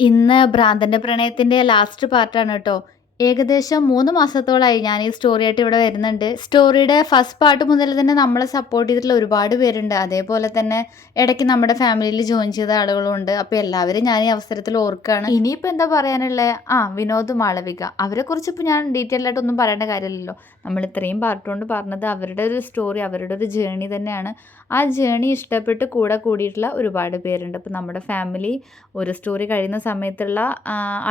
ഇന്ന് ഭ്രാന്തന്റെ പ്രണയത്തിന്റെ ലാസ്റ്റ് പാർട്ടാണ് കേട്ടോ. ഏകദേശം മൂന്ന് മാസത്തോളമായി ഞാൻ ഈ സ്റ്റോറി ആയിട്ട് ഇവിടെ വരുന്നുണ്ട്. സ്റ്റോറിയുടെ ഫസ്റ്റ് പാർട്ട് മുതൽ തന്നെ നമ്മളെ സപ്പോർട്ട് ചെയ്തിട്ടുള്ള ഒരുപാട് പേരുണ്ട്. അതേപോലെ തന്നെ ഇടയ്ക്ക് നമ്മുടെ ഫാമിലിയിൽ ജോയിൻ ചെയ്ത ആളുകളും ഉണ്ട് അപ്പോൾ എല്ലാവരും ഞാൻ ഈ അവസരത്തിൽ ഓർക്കുകയാണ്. ഇനിയിപ്പോൾ എന്താ പറയാനുള്ളത് ആ വിനോദ് മാളവിക. അവരെക്കുറിച്ച് ഇപ്പോൾ ഞാൻ ഡീറ്റെയിൽ ആയിട്ടൊന്നും പറയേണ്ട കാര്യമില്ലല്ലോ. നമ്മൾ ഇത്രയും പാർട്ട് കൊണ്ട് പറഞ്ഞത് അവരുടെ ഒരു സ്റ്റോറി അവരുടെ ഒരു ജേണി തന്നെയാണ്. ആ ജേണി ഇഷ്ടപ്പെട്ട് കൂടെ കൂടിയിട്ടുള്ള ഒരുപാട് പേരുണ്ട്. അപ്പോൾ നമ്മുടെ ഫാമിലി ഒരു സ്റ്റോറി കഴിയുന്ന സമയത്തുള്ള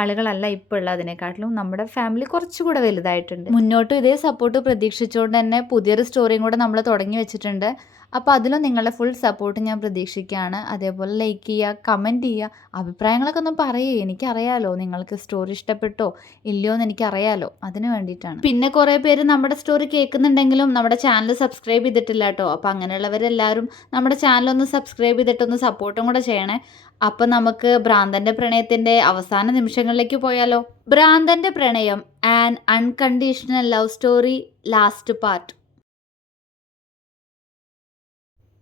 ആളുകളല്ല ഇപ്പോൾ ഉള്ള അതിനെക്കാട്ടിലും നമ്മുടെ ഫാമിലി കുറച്ചുകൂടെ വലുതായിട്ടുണ്ട്. മുന്നോട്ടും ഇതേ സപ്പോർട്ട് പ്രതീക്ഷിച്ചുകൊണ്ട് തന്നെ പുതിയൊരു സ്റ്റോറിയും കൂടെ നമ്മൾ തുടങ്ങി വെച്ചിട്ടുണ്ട്. അപ്പോൾ അതിലും നിങ്ങളുടെ ഫുൾ സപ്പോർട്ട് ഞാൻ പ്രതീക്ഷിക്കുകയാണ്. അതേപോലെ ലൈക്ക് ചെയ്യുക കമന്റ് ചെയ്യുക അഭിപ്രായങ്ങളൊക്കെ ഒന്ന് പറയേ. എനിക്കറിയാലോ നിങ്ങൾക്ക് സ്റ്റോറി ഇഷ്ടപ്പെട്ടോ ഇല്ലയോ എന്ന് എനിക്കറിയാലോ. അതിന് വേണ്ടിയിട്ടാണ്. പിന്നെ കുറേ പേര് നമ്മുടെ സ്റ്റോറി കേൾക്കുന്നുണ്ടെങ്കിലും നമ്മുടെ ചാനൽ സബ്സ്ക്രൈബ് ചെയ്തിട്ടില്ല കേട്ടോ. അപ്പോൾ അങ്ങനെയുള്ളവരെല്ലാവരും നമ്മുടെ ചാനൽ ഒന്ന് സബ്സ്ക്രൈബ് ചെയ്തിട്ടൊന്ന് സപ്പോർട്ടും കൂടെ ചെയ്യണേ. അപ്പം നമുക്ക് ഭ്രാന്തന്റെ പ്രണയത്തിന്റെ അവസാന നിമിഷങ്ങളിലേക്ക് പോയാലോ. ഭ്രാന്തന്റെ പ്രണയം an unconditional love story last part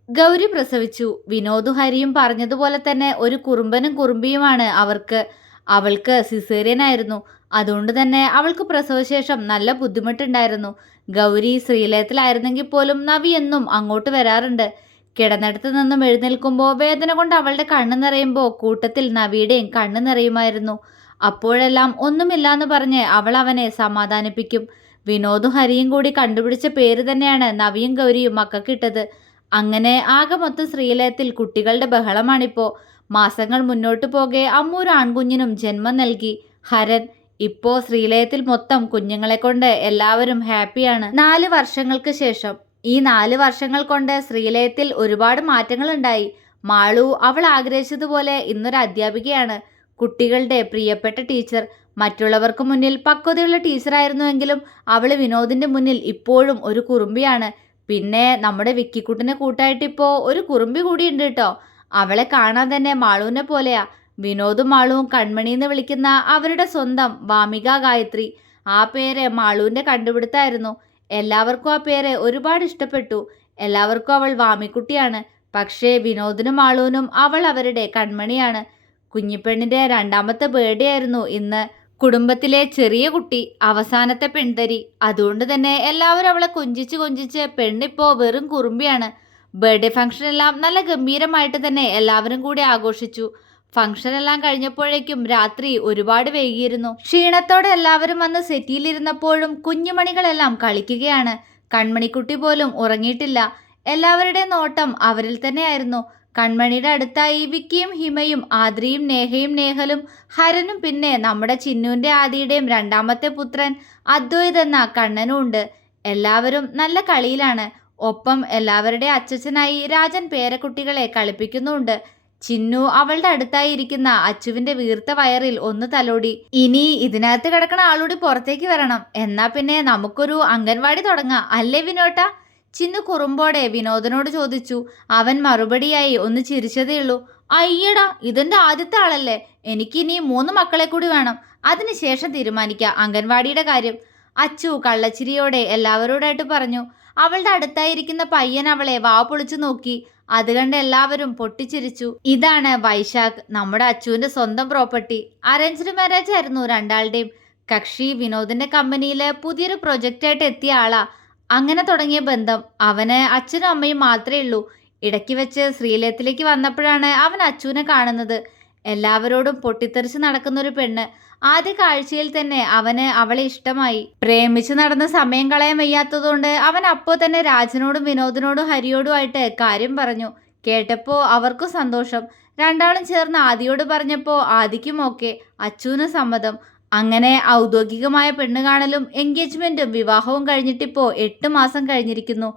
Gauri പ്രസവിച്ചു. വിനോദും ഹരിയും പറഞ്ഞതുപോലെ തന്നെ ഒരു കുറുമ്പനും കുറുമ്പിയുമാണ് അവർക്ക്. അവൾക്ക് സിസേറിയനായിരുന്നു. അതുകൊണ്ട് തന്നെ അവൾക്ക് പ്രസവശേഷം നല്ല ബുദ്ധിമുട്ടുണ്ടായിരുന്നു. ഗൗരി ശ്രീലയത്തിലായിരുന്നെങ്കിൽ പോലും നവി എന്നും അങ്ങോട്ട് വരാറുണ്ട്. കിടന്നിടത്ത് നിന്നും എഴുന്നേൽക്കുമ്പോൾ വേദന കൊണ്ട് അവളുടെ കണ്ണ് നിറയുമ്പോൾ കൂട്ടത്തിൽ നവിയുടെയും കണ്ണ് നിറയുമായിരുന്നു. അപ്പോഴെല്ലാം ഒന്നുമില്ല എന്ന് പറഞ്ഞ് അവൾ അവനെ സമാധാനിപ്പിക്കും. വിനോദും ഹരിയും കൂടി കണ്ടുപിടിച്ച പേര് തന്നെയാണ് നവിയും ഗൗരിയും മക്കൾക്കിട്ടത് അങ്ങനെ ആകെ മൊത്തം ശ്രീലയത്തിൽ കുട്ടികളുടെ ബഹളമാണിപ്പോ. മാസങ്ങൾ മുന്നോട്ട് പോകെ അമ്മ ഒരു ആൺകുഞ്ഞിനും ജന്മം നൽകി. ഹരൻ ഇപ്പോ ശ്രീലയത്തിൽ മൊത്തം കുഞ്ഞുങ്ങളെ കൊണ്ട് എല്ലാവരും ഹാപ്പിയാണ്. നാല് വർഷങ്ങൾക്ക് ശേഷം ഈ നാല് വർഷങ്ങൾ കൊണ്ട് ശ്രീലയത്തിൽ ഒരുപാട് മാറ്റങ്ങൾ ഉണ്ടായി മാളു അവൾ ആഗ്രഹിച്ചതുപോലെ ഇന്നൊരു അധ്യാപികയാണ്. കുട്ടികളുടെ പ്രിയപ്പെട്ട ടീച്ചർ മറ്റുള്ളവർക്ക് മുന്നിൽ പക്വതയുള്ള ടീച്ചറായിരുന്നുവെങ്കിലും അവൾ വിനോദിന്റെ മുന്നിൽ ഇപ്പോഴും ഒരു കുറുമ്പിയാണ്. പിന്നെ നമ്മുടെ വിക്കിക്കുട്ടിനെ കൂട്ടായിട്ട് ഇപ്പോൾ ഒരു കുറുമ്പി കൂടിയുണ്ട് കേട്ടോ. അവളെ കാണാൻ തന്നെ മാളുവിനെ പോലെയാ. വിനോദും മാളുവും കൺമണി എന്ന് വിളിക്കുന്ന അവരുടെ സ്വന്തം വാമിക ഗായത്രി. ആ പേര് മാളുവിന്റെ കണ്ടുപിടുത്തായിരുന്നു. എല്ലാവർക്കും ആ പേര് ഒരുപാട് ഇഷ്ടപ്പെട്ടു. എല്ലാവർക്കും അവൾ വാമിക്കുട്ടിയാണ്. പക്ഷേ വിനോദിനും മാളുവിനും അവൾ അവരുടെ കൺമണിയാണ്. കുഞ്ഞിപ്പെണ്ണിന്റെ രണ്ടാമത്തെ ബേർഡേ ആയിരുന്നു ഇന്ന്. കുടുംബത്തിലെ ചെറിയ കുട്ടി അവസാനത്തെ പെൺതരി. അതുകൊണ്ട് തന്നെ എല്ലാവരും അവളെ കൊഞ്ചിച്ച് കൊഞ്ചിച്ച് പെണ്ണിപ്പോ വെറും കുറുമ്പിയാണ്. ബർത്ത്ഡേ ഫംഗ്ഷൻ എല്ലാം നല്ല ഗംഭീരമായിട്ട് തന്നെ എല്ലാവരും കൂടി ആഘോഷിച്ചു. ഫംഗ്ഷൻ എല്ലാം കഴിഞ്ഞപ്പോഴേക്കും രാത്രി ഒരുപാട് വൈകിയിരുന്നു. ക്ഷീണത്തോടെ എല്ലാവരും വന്ന് സെറ്റിയിലിരുന്നപ്പോഴും കുഞ്ഞുമണികളെല്ലാം കളിക്കുകയാണ്. കൺമണിക്കുട്ടി പോലും ഉറങ്ങിയിട്ടില്ല. എല്ലാവരുടെയും നോട്ടം അവരിൽ തന്നെയായിരുന്നു. കൺമണിയുടെ അടുത്തായി വിക്കിയും ഹിമയും ആദ്രിയും നേഹയും നേഹലും ഹരനും പിന്നെ നമ്മുടെ ചിന്നുവിന്റെ ആദിയുടെയും രണ്ടാമത്തെ പുത്രൻ അദ്വൈത് എന്ന കണ്ണനും ഉണ്ട്. എല്ലാവരും നല്ല കളിയിലാണ്. ഒപ്പം എല്ലാവരുടെ അച്ഛച്ചനായി രാജൻ പേരക്കുട്ടികളെ കളിപ്പിക്കുന്നുണ്ട് ചിന്നു അവളുടെ അടുത്തായി ഇരിക്കുന്ന അച്ചുവിന്റെ വീർത്ത വയറിൽ ഒന്ന് തലോടി ഇനി ഇതിനകത്ത് കിടക്കണ ആളോട് പുറത്തേക്ക് വരണം. എന്നാ പിന്നെ നമുക്കൊരു അംഗൻവാടി തുടങ്ങാം. അല്ലേ വിനോട്ട? ചിന്നു കുറുമ്പോടെ വിനോദനോട് ചോദിച്ചു അവൻ മറുപടിയായി ഒന്ന് ചിരിച്ചതേയുള്ളൂ അയ്യടാ ഇതെന്റെ ആദ്യത്തെ ആളല്ലേ. എനിക്കിനി മൂന്ന് മക്കളെ കൂടി വേണം. അതിനുശേഷം തീരുമാനിക്കാം അംഗൻവാടിയുടെ കാര്യം. അച്ചു കള്ളച്ചിരിയോടെ എല്ലാവരോടായിട്ട് പറഞ്ഞു അവളുടെ അടുത്തായിരിക്കുന്ന പയ്യൻ അവളെ വാ പൊളിച്ചു നോക്കി. അത് കണ്ട് എല്ലാവരും പൊട്ടിച്ചിരിച്ചു. ഇതാണ് വൈശാഖ് നമ്മുടെ അച്ചുവിന്റെ സ്വന്തം പ്രോപ്പർട്ടി അറേഞ്ച്ഡ് മാരേജ് ആയിരുന്നു രണ്ടാളുടെയും. കക്ഷി വിനോദിന്റെ കമ്പനിയിലെ പുതിയൊരു പ്രൊജക്റ്റായിട്ട് എത്തിയ ആളാ. അങ്ങനെ തുടങ്ങിയ ബന്ധം അവന് അച്ഛനും അമ്മയും മാത്രമേ ഉള്ളൂ. ഇടയ്ക്ക് വെച്ച് ശ്രീലയത്തിലേക്ക് വന്നപ്പോഴാണ് അവൻ അച്ചുവിനെ കാണുന്നത്. എല്ലാവരോടും പൊട്ടിത്തെറിച്ച് നടക്കുന്ന ഒരു പെണ്ണ്. ആദ്യ കാഴ്ചയിൽ തന്നെ അവന് അവളെ ഇഷ്ടമായി. പ്രേമിച്ച് നടന്ന സമയം കളയാൻ വയ്യാത്തതുകൊണ്ട് അവൻ അപ്പോൾ തന്നെ രാജനോടും വിനോദിനോടും ഹരിയോടുമായിട്ട് കാര്യം പറഞ്ഞു. കേട്ടപ്പോൾ അവർക്കും സന്തോഷം. രണ്ടാളും ചേർന്ന് ആദിയോട് പറഞ്ഞപ്പോൾ ആദിക്കും ഓക്കെ. അച്ചുവിന് സമ്മതം. അങ്ങനെ ഔദ്യോഗികമായ പെണ്ണ് കാണലും എൻഗേജ്മെന്റും വിവാഹവും കഴിഞ്ഞിട്ടിപ്പോൾ എട്ട് മാസം കഴിഞ്ഞിരിക്കുന്നു.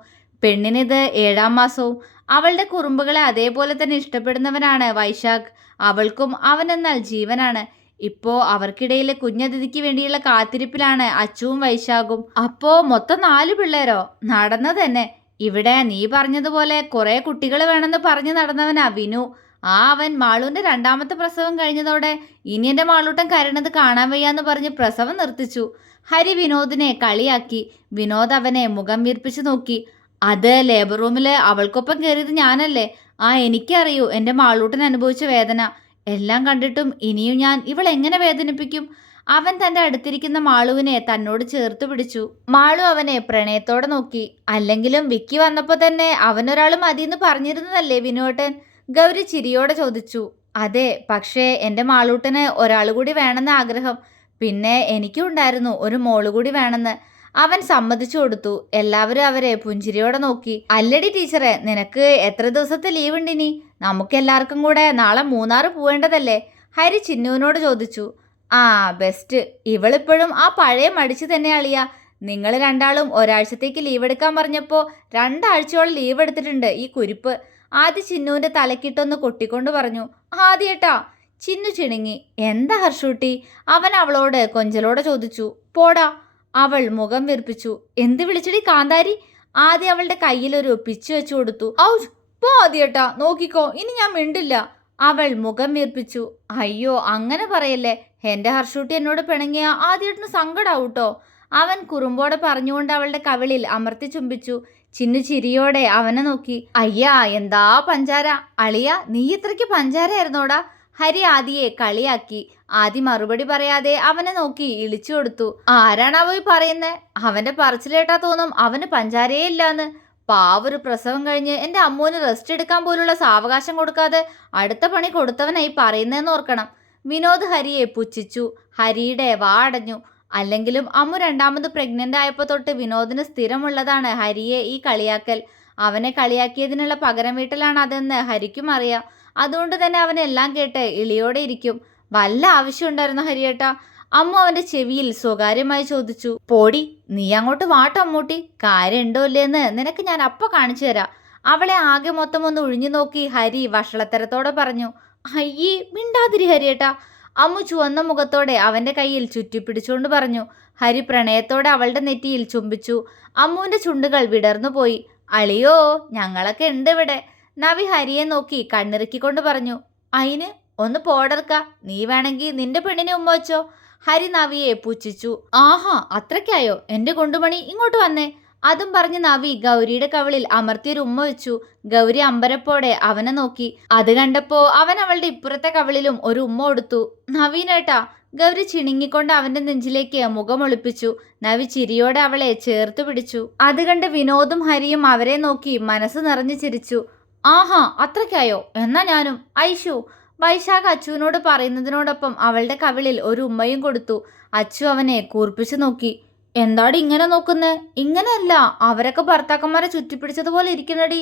പെണ്ണിനിത് ഏഴാം മാസവും. അവളുടെ കുറുമ്പുകളെ അതേപോലെ തന്നെ ഇഷ്ടപ്പെടുന്നവനാണ് വൈശാഖ്. അവൾക്കും അവനെന്നാൽ ജീവനാണ്. ഇപ്പോ അവർക്കിടയിലെ കുഞ്ഞതിഥിക്ക് വേണ്ടിയുള്ള കാത്തിരിപ്പിലാണ് അച്ചുവും വൈശാഖും. അപ്പോ മൊത്തം നാല് പിള്ളേരോ? നടന്നു തന്നെ. ഇവിടെ നീ പറഞ്ഞതുപോലെ കുറെ കുട്ടികൾ വേണമെന്ന് പറഞ്ഞു നടന്നവനാ വിനു. ആ അവൻ മാളുവിന്റെ രണ്ടാമത്തെ പ്രസവം കഴിഞ്ഞതോടെ ഇനി എന്റെ മാളൂട്ടൻ കരയണത് കാണാൻ വയ്യാന്ന് പറഞ്ഞ് പ്രസവം നിർത്തിച്ചു. ഹരി വിനോദിനെ കളിയാക്കി. വിനോദ് അവനെ മുഖം വീർപ്പിച്ചു നോക്കി. അത് ലേബർ റൂമിൽ അവൾക്കൊപ്പം കയറിയത് ഞാനല്ലേ? ആ എനിക്കറിയൂ എന്റെ മാളൂട്ടൻ അനുഭവിച്ച വേദന. എല്ലാം കണ്ടിട്ടും ഇനിയും ഞാൻ ഇവളെങ്ങനെ വേദനിപ്പിക്കും? അവൻ തന്റെ അടുത്തിരിക്കുന്ന മാളുവിനെ തന്നോട് ചേർത്ത് പിടിച്ചു. മാളു അവനെ പ്രണയത്തോടെ നോക്കി. അല്ലെങ്കിലും വിക്കി വന്നപ്പോൾ തന്നെ അവനൊരാൾ മതിയെന്ന് പറഞ്ഞിരുന്നതല്ലേ വിനോട്ടൻ? ഗൗരി ചിരിയോടെ ചോദിച്ചു അതെ പക്ഷേ എന്റെ മാളൂട്ടന് ഒരാൾ കൂടി വേണമെന്ന ആഗ്രഹം. പിന്നെ എനിക്കും ഉണ്ടായിരുന്നു ഒരു മോൾ കൂടി വേണമെന്ന്. അവൻ സമ്മതിച്ചു കൊടുത്തു. എല്ലാവരും അവരെ പുഞ്ചിരിയോടെ നോക്കി. അല്ലടി ടീച്ചറെ നിനക്ക് എത്ര ദിവസത്തെ ലീവ് ഉണ്ടിനി നമുക്കെല്ലാവർക്കും കൂടെ നാളെ മൂന്നാറ് പോവേണ്ടതല്ലേ? ഹരി ചിന്നുവിനോട് ചോദിച്ചു. ആ ബെസ്റ്റ്. ഇവളിപ്പോഴും ആ പഴയ മടിച്ച് തന്നെ അളിയ. നിങ്ങൾ രണ്ടാളും ഒരാഴ്ചത്തേക്ക് ലീവ് എടുക്കാൻ പറഞ്ഞപ്പോൾ രണ്ടാഴ്ചയോളം ലീവ് എടുത്തിട്ടുണ്ട് ഈ കുരിപ്പ്. ആദ്യ ചിന്നുവിന്റെ തലക്കിട്ടൊന്ന് കൊട്ടിക്കൊണ്ട് പറഞ്ഞു ആദ്യേട്ടാ. ചിന്നു ചിണുങ്ങി എന്താ ഹർഷൂട്ടി? അവൻ അവളോട് കൊഞ്ചലോടെ ചോദിച്ചു പോടാ. അവൾ മുഖം വിർപ്പിച്ചു എന്ത് വിളിച്ചടി കാന്താരി? ആദ്യം അവളുടെ കയ്യിലൊരു പിച്ചു വെച്ചു കൊടുത്തു ഔ പോ ആദ്യേട്ടാ നോക്കിക്കോ ഇനി ഞാൻ മിണ്ടില്ല. അവൾ മുഖം വീർപ്പിച്ചു അയ്യോ അങ്ങനെ പറയല്ലേ എന്റെ ഹർഷൂട്ടി എന്നോട് പിണങ്ങിയ ആദ്യേട്ടന് സങ്കടാവൂട്ടോ. അവൻ കുറുമ്പോടെ പറഞ്ഞുകൊണ്ട് അവളുടെ കവിളിൽ അമർത്തി ചുംബിച്ചു ചിന്നു ചിരിയോടെ അവനെ നോക്കി. അയ്യാ എന്താ പഞ്ചാര? അളിയ നീ ഇത്രയ്ക്ക് പഞ്ചാരയായിരുന്നോടാ? ഹരി ആദിയെ കളിയാക്കി. ആദി മറുപടി പറയാതെ അവനെ നോക്കി ഇളിച്ചു കൊടുത്തു. ആരാണാവോ ഈ പറയുന്നേ? അവന്റെ പറച്ചിലേട്ടാ തോന്നും അവന് പഞ്ചാരയേ ഇല്ലാന്ന്. പാവൊരു പ്രസവം കഴിഞ്ഞ് എന്റെ അമ്മൂന് റെസ്റ്റ് എടുക്കാൻ പോലുള്ള സാവകാശം കൊടുക്കാതെ അടുത്ത പണി കൊടുത്തവനായി പറയുന്നതെന്ന് ഓർക്കണം. വിനോദ് ഹരിയെ പുച്ഛിച്ചു. ഹരിയുടെ വാ അടഞ്ഞു അല്ലെങ്കിലും അമ്മു രണ്ടാമത് പ്രഗ്നന്റ് ആയപ്പോൾ തൊട്ട് വിനോദിന് സ്ഥിരമുള്ളതാണ് ഹരിയെ ഈ കളിയാക്കൽ. അവനെ കളിയാക്കിയതിനുള്ള പകരം വീട്ടിലാണ് അതെന്ന് ഹരിക്കും അറിയാം. അതുകൊണ്ട് തന്നെ അവനെല്ലാം കേട്ട് ഇളിയോടെ ഇരിക്കും. വല്ല ആവശ്യമുണ്ടായിരുന്നു ഹരിയേട്ടാ? അമ്മ അവന്റെ ചെവിയിൽ സ്വകാര്യമായി ചോദിച്ചു. പോടി നീ അങ്ങോട്ട് വാട്ടോ അമ്മൂട്ടി? കാര്യമുണ്ടോ ഇല്ലേന്ന് നിനക്ക് ഞാൻ അപ്പ കാണിച്ചു തരാം. അവളെ ആകെ മൊത്തം ഒന്ന് ഒഴിഞ്ഞു നോക്കി ഹരി വഷളത്തരത്തോടെ പറഞ്ഞു. അയ്യേ മിണ്ടാതിരി ഹരിയേട്ടാ. അമ്മു ചുവന്ന മുഖത്തോടെ അവന്റെ കയ്യിൽ ചുറ്റിപ്പിടിച്ചുകൊണ്ട് പറഞ്ഞു ഹരി പ്രണയത്തോടെ അവളുടെ നെറ്റിയിൽ ചുംബിച്ചു. അമ്മുവിന്റെ ചുണ്ടുകൾ വിടർന്നു പോയി. അളിയോ ഞങ്ങളൊക്കെ ഉണ്ട് ഇവിടെ നവി ഹരിയെ നോക്കി കണ്ണിറുക്കിക്കൊണ്ട് പറഞ്ഞു അയിന് ഒന്ന് പോടർക്ക. നീ വേണമെങ്കിൽ നിന്റെ പെണ്ണിനെ ഉമ്മ വെച്ചോ ഹരി നവിയെ പുച്ഛിച്ചു ആഹാ അത്രയ്ക്കായോ? എന്റെ കൊണ്ടുമണി ഇങ്ങോട്ട് വന്നേ. അതും പറഞ്ഞ് നവി ഗൗരിയുടെ കവളിൽ അമർത്തിയൊരു ഉമ്മ വെച്ചു. ഗൗരി അമ്പരപ്പോടെ അവനെ നോക്കി. അത് കണ്ടപ്പോ അവൻ അവളുടെ ഇപ്പുറത്തെ കവളിലും ഒരു ഉമ്മ കൊടുത്തു. നവീനേട്ടാ ഗൗരി ചിണുങ്ങിക്കൊണ്ട് അവന്റെ നെഞ്ചിലേക്ക് മുഖമൊളിപ്പിച്ചു നവി ചിരിയോടെ അവളെ ചേർത്ത് പിടിച്ചു. അത് കണ്ട് വിനോദും ഹരിയും അവരെ നോക്കി മനസ്സ് നിറഞ്ഞു ചിരിച്ചു. ആഹാ അത്രയ്ക്കായോ? എന്നാ ഞാനും. ഐഷു വൈശാഖ് അച്ചുവിനോട് പറയുന്നതിനോടൊപ്പം അവളുടെ കവിളിൽ ഒരു ഉമ്മയും കൊടുത്തു. അച്ചു അവനെ കൂർപ്പിച്ചു നോക്കി. എന്താടി ഇങ്ങനെ നോക്കുന്നേ? ഇങ്ങനെയല്ല അവരൊക്കെ ഭർത്താക്കന്മാരെ ചുറ്റിപ്പിടിച്ചതുപോലെ ഇരിക്കുന്നടി.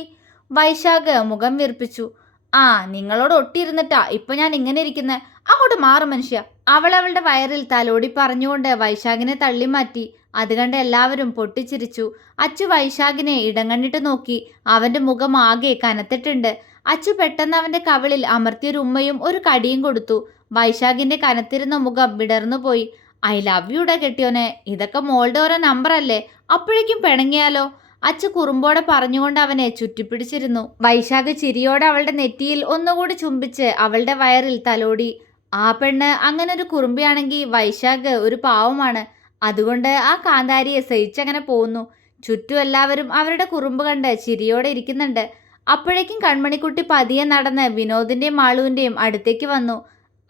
വൈശാഖ് മുഖം വീർപ്പിച്ചു. ആ നിങ്ങളോട് ഒട്ടിയിരുന്നിട്ടാ ഇപ്പൊ ഞാൻ ഇങ്ങനെ ഇരിക്കുന്നേ. അങ്ങോട്ട് മാറും മനുഷ്യ. അവൾ അവളുടെ വയറിൽ തലോടി പറഞ്ഞുകൊണ്ട് വൈശാഖിനെ തള്ളി മാറ്റി. അത് കണ്ട് എല്ലാവരും പൊട്ടിച്ചിരിച്ചു. അച്ചു വൈശാഖിനെ ഇടങ്ങണ്ണിട്ട് നോക്കി. അവന്റെ മുഖം ആകെ കനത്തിട്ടുണ്ട്. അച്ചു പെട്ടെന്ന് അവന്റെ കവിളിൽ അമർത്തിയൊരു ഉമ്മയും ഒരു കടിയും കൊടുത്തു. വൈശാഖിന്റെ കനത്തിരുന്ന മുഖം വിടർന്നു പോയി ഐ ലവ് യുടെ കെട്ടിയോനെ ഇതൊക്കെ മോളുടെ ഓരോ നമ്പർ അല്ലേ? അപ്പോഴേക്കും പിണങ്ങിയാലോ? അച്ഛ കുറുമ്പോടെ പറഞ്ഞുകൊണ്ട് അവനെ ചുറ്റിപ്പിടിച്ചിരുന്നു. വൈശാഖ് ചിരിയോടെ അവളുടെ നെറ്റിയിൽ ഒന്നുകൂടി ചുംബിച്ച് അവളുടെ വയറിൽ തലോടി. ആ പെണ്ണ് അങ്ങനെ ഒരു കുറുമ്പിയാണെങ്കിൽ വൈശാഖ് ഒരു പാവമാണ്. അതുകൊണ്ട് ആ കാന്താരിയെ സഹിച്ചങ്ങനെ പോകുന്നു ചുറ്റും എല്ലാവരും അവരുടെ കുറുമ്പ് കണ്ട് ചിരിയോടെ ഇരിക്കുന്നുണ്ട്. അപ്പോഴേക്കും കൺമണിക്കുട്ടി പതിയെ നടന്ന് വിനോദിന്റെയും മാളുവിന്റെയും അടുത്തേക്ക് വന്നു.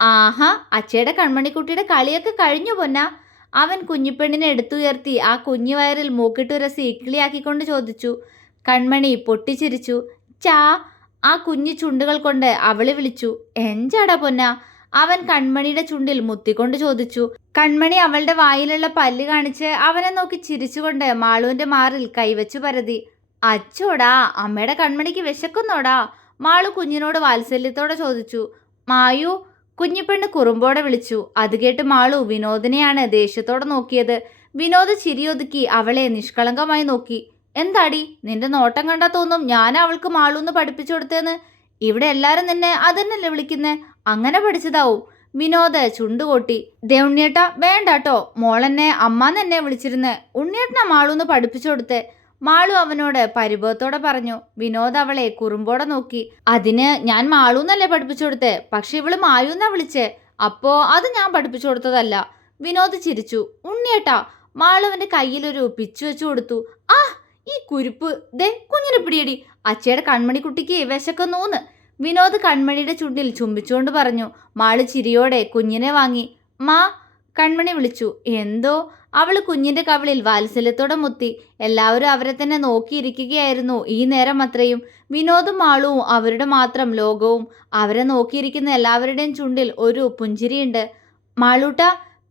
ആഹാ അച്ചയുടെ കൺമണിക്കുട്ടിയുടെ കളിയൊക്കെ കഴിഞ്ഞു പൊന്ന. അവൻ കുഞ്ഞിപ്പെണ്ണിനെ എടുത്തുയർത്തി ആ കുഞ്ഞു വയറിൽ മൂക്കിട്ടുരസി ഇക്കിളിയാക്കിക്കൊണ്ട് ചോദിച്ചു. കൺമണി പൊട്ടിച്ചിരിച്ചു. ചാ ആ കുഞ്ഞു ചുണ്ടുകൾ കൊണ്ട് അവളെ വിളിച്ചു. എഞ്ചാടാ പൊന്ന? അവൻ കൺമണിയുടെ ചുണ്ടിൽ മുത്തിക്കൊണ്ട് ചോദിച്ചു. കൺമണി അവളുടെ വായിലുള്ള പല്ല് കാണിച്ച് അവനെ നോക്കി ചിരിച്ചുകൊണ്ട് മാളുവിന്റെ മാറിൽ കൈവച്ചു പരതി. അച്ചോടാ അമ്മയുടെ കൺമണിക്ക് വിശക്കുന്നോടാ? മാളു കുഞ്ഞിനോട് വാത്സല്യത്തോടെ ചോദിച്ചു. മായു കുഞ്ഞിപ്പെണ്ണ് കുറുമ്പോടെ വിളിച്ചു. അത് കേട്ട് മാളു വിനോദിനെയാണ് ദേഷ്യത്തോടെ നോക്കിയത്. വിനോദ് ചിരിയൊതുക്കി അവളെ നിഷ്കളങ്കമായി നോക്കി. എന്താടി നിന്റെ നോട്ടം കണ്ടാ തോന്നും ഞാൻ അവൾക്ക് മാളൂന്ന് പഠിപ്പിച്ചു കൊടുത്തേന്ന് ഇവിടെ എല്ലാരും നിന്നെ അതന്നല്ലേ വിളിക്കുന്നേ? അങ്ങനെ പഠിച്ചതാവും. വിനോദ് ചുണ്ടുകൊട്ടി. ദേ ഉണ്ണിയേട്ട വേണ്ടാട്ടോ. മോളെന്നെ അമ്മാന്ന് എന്നെ വിളിച്ചിരുന്നേ. ഉണ്ണിയേട്ടനാ മാളൂന്ന് പഠിപ്പിച്ചു കൊടുത്തേ. മാളു അവനോട് പരിഭവത്തോടെ പറഞ്ഞു വിനോദ് അവളെ കുറുമ്പോടെ നോക്കി. അതിന് ഞാൻ മാളൂന്നല്ലേ പഠിപ്പിച്ചു കൊടുത്തേ? പക്ഷെ ഇവൾ മായൂന്നാ വിളിച്ചേ. അപ്പോ അത് ഞാൻ പഠിപ്പിച്ചു കൊടുത്തതല്ല. വിനോദ് ചിരിച്ചു. ഉണ്ണിയേട്ടാ മാളുവിന്റെ കയ്യിലൊരു പിച്ചു വെച്ചു കൊടുത്തു. ആ ഈ കുരുപ്പ്. ദേ കുഞ്ഞിനെ പിടിയടി. അച്ചയുടെ കൺമണിക്കുട്ടിക്ക് വിശക്കുന്നൂന്ന് വിനോദ് കൺമണിയുടെ ചുണ്ടിൽ ചുംബിച്ചുകൊണ്ട് പറഞ്ഞു. മാളു ചിരിയോടെ കുഞ്ഞിനെ വാങ്ങി. മാ കൺമണി വിളിച്ചു എന്തോ? അവൾ കുഞ്ഞിന്റെ കവിളിൽ വാത്സല്യത്തോടെ മുത്തി. എല്ലാവരും അവരെ തന്നെ നോക്കിയിരിക്കുകയായിരുന്നു ഈ നേരം അത്രയും. വിനോദും ആളുവും അവരുടെ മാത്രം ലോകവും. അവരെ നോക്കിയിരിക്കുന്ന എല്ലാവരുടെയും ചുണ്ടിൽ ഒരു പുഞ്ചിരിയുണ്ട്. മാളൂട്ട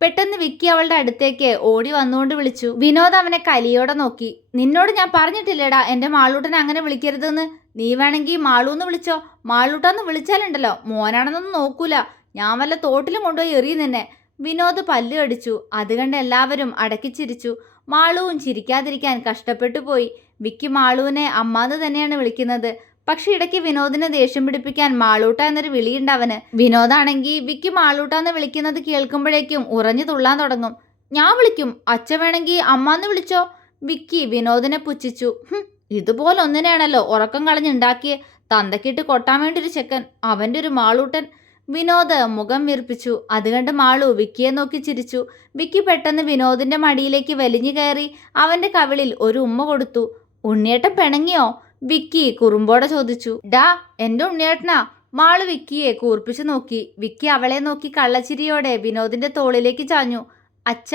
പെട്ടെന്ന് വിക്കി അവളുടെ അടുത്തേക്ക് ഓടി വന്നുകൊണ്ട് വിളിച്ചു. വിനോദ് അവനെ കലിയോടെ നോക്കി. നിന്നോട് ഞാൻ പറഞ്ഞിട്ടില്ലേടാ എന്റെ മാളൂട്ടനെ അങ്ങനെ വിളിക്കരുതെന്ന്? നീ വേണമെങ്കിൽ മാളൂന്ന് വിളിച്ചോ? മാളൂട്ടെന്ന് വിളിച്ചാലുണ്ടല്ലോ. മോനാണെന്നൊന്നും നോക്കൂല. ഞാൻ വല്ല തോട്ടിലും കൊണ്ടുപോയി എറിയും വിനോദ് പല്ല് കടിച്ചു അത് കണ്ട് എല്ലാവരും അടക്കിച്ചിരിച്ചു മാളുവും ചിരിക്കാതിരിക്കാൻ കഷ്ടപ്പെട്ടു പോയി. വിക്കി മാളുവിനെ അമ്മാന്ന് തന്നെയാണ് വിളിക്കുന്നത്. പക്ഷെ ഇടയ്ക്ക് വിനോദിനെ ദേഷ്യം പിടിപ്പിക്കാൻ മാളൂട്ട എന്നൊരു വിളിയുണ്ട് അവന്. വിനോദാണെങ്കിൽ വിക്കി മാളൂട്ട എന്ന് വിളിക്കുന്നത് കേൾക്കുമ്പോഴേക്കും ഉറഞ്ഞു തുള്ളാൻ തുടങ്ങും. ഞാൻ വിളിക്കും. അച്ഛ വേണമെങ്കിൽ അമ്മാന്ന് വിളിച്ചോ? വിക്കി വിനോദിനെ പുച്ഛിച്ചു. "ഹും, ഇതുപോലെ ഒന്നിനെയാണല്ലോ ഉറക്കം കളഞ്ഞുണ്ടാക്കിയ തന്തക്കിട്ട് കൊട്ടാൻ വേണ്ടി ഒരു ചെക്കൻ. അവന്റെ ഒരു മാളൂട്ടൻ. വിനോദ് മുഖം വീർപ്പിച്ചു. അത് കണ്ട് മാളു വിക്കിയെ നോക്കി ചിരിച്ചു. വിക്കി പെട്ടെന്ന് വിനോദിന്റെ മടിയിലേക്ക് വലിഞ്ഞു കയറി അവന്റെ കവിളിൽ ഒരു ഉമ്മ കൊടുത്തു. ഉണ്ണിയേട്ടൻ പിണങ്ങിയോ? വിക്കി കുറുമ്പോടെ ചോദിച്ചു. ഡാ എന്റെ ഉണ്ണിയേട്ടനാ. മാളു വിക്കിയെ കൂർപ്പിച്ചു നോക്കി. വിക്കി അവളെ നോക്കി കള്ളച്ചിരിയോടെ വിനോദിന്റെ തോളിലേക്ക് ചാഞ്ഞു. അച്ഛ